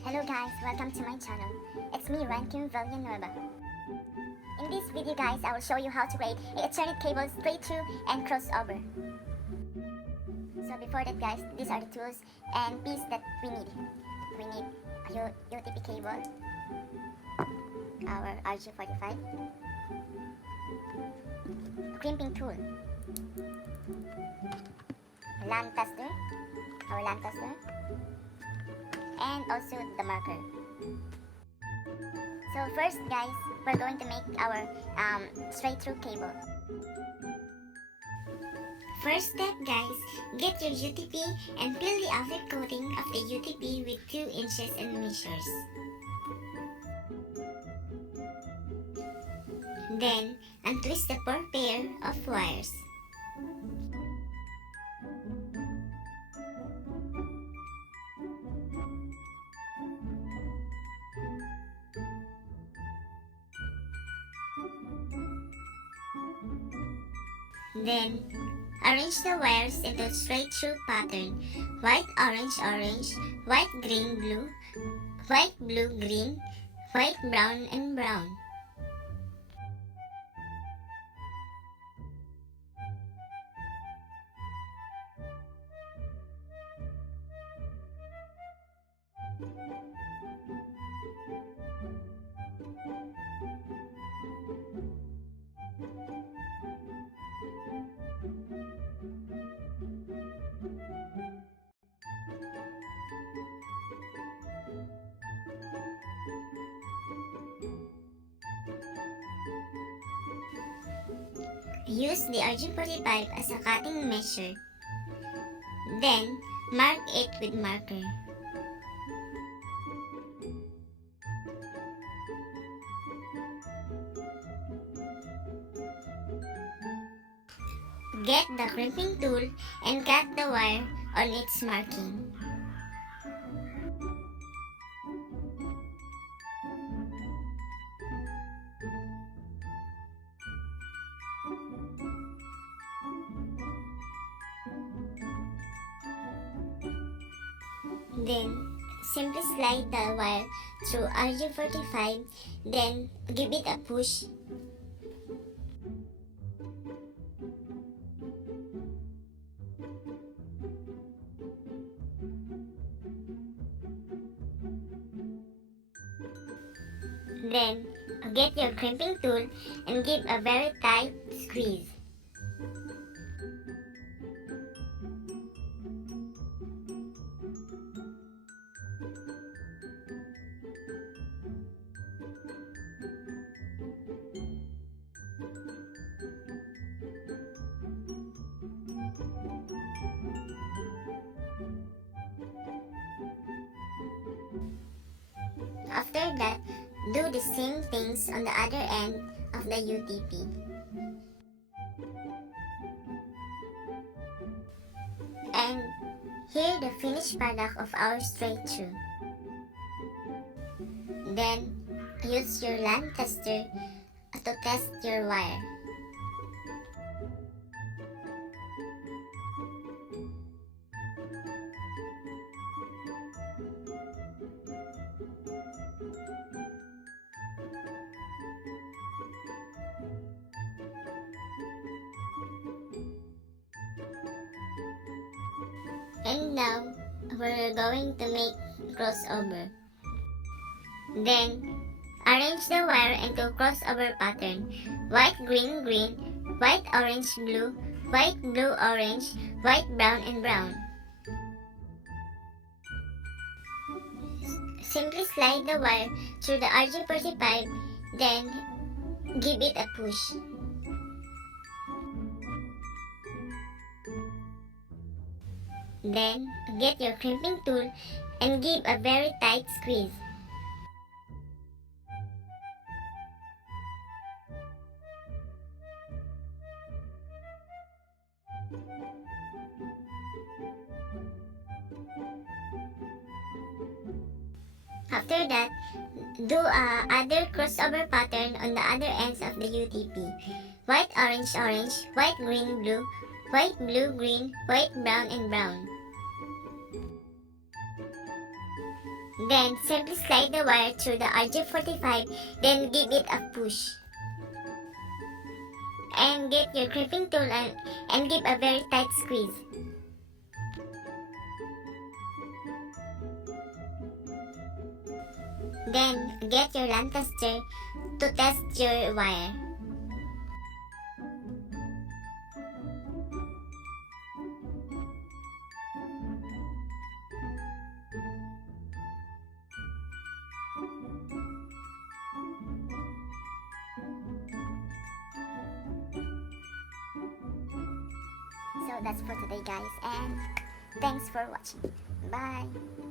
Hello guys, welcome to my channel. It's me, Rankin Villanueva. In this video guys, I will show you how to create a Ethernet cable straight through and crossover. So before that guys, these are the tools and pieces that we need. We need a UTP cable, our RG45, a crimping tool, LAN tester, our LAN tester, and also the marker. So first guys, we're going to make our straight through cable. First step guys, get your UTP and peel the outer coating of the UTP with 2 inches and measures. Then, untwist the 4 pair of wires. Then, arrange the wires into straight through pattern: white, orange, orange, white, green, blue, white, blue, green, white, brown, and brown. Use the RG45 as a cutting measure. Then, mark it with marker. Get the crimping tool and cut the wire on its marking. Then, simply slide the wire through RG45, then give it a push. Then, get your crimping tool and give a very tight squeeze. After that, do the same things on the other end of the UTP. And here the finished product of our straight through. Then, use your LAN tester to test your wire. And now, we're going to make crossover. Then, arrange the wire into crossover pattern: white, green, green, white, orange, blue, white, blue, orange, white, brown, and brown. Simply slide the wire through the RG45, then give it a push. Then, get your crimping tool and give a very tight squeeze. After that, do other crossover pattern on the other ends of the UTP: white, orange, orange, white, green, blue, white, blue, green, white, brown, and brown. Then simply slide the wire through the RJ45, then give it a push. And get your crimping tool and give a very tight squeeze. Then get your land tester to test your wire. So that's for today, guys, and thanks for watching. Bye.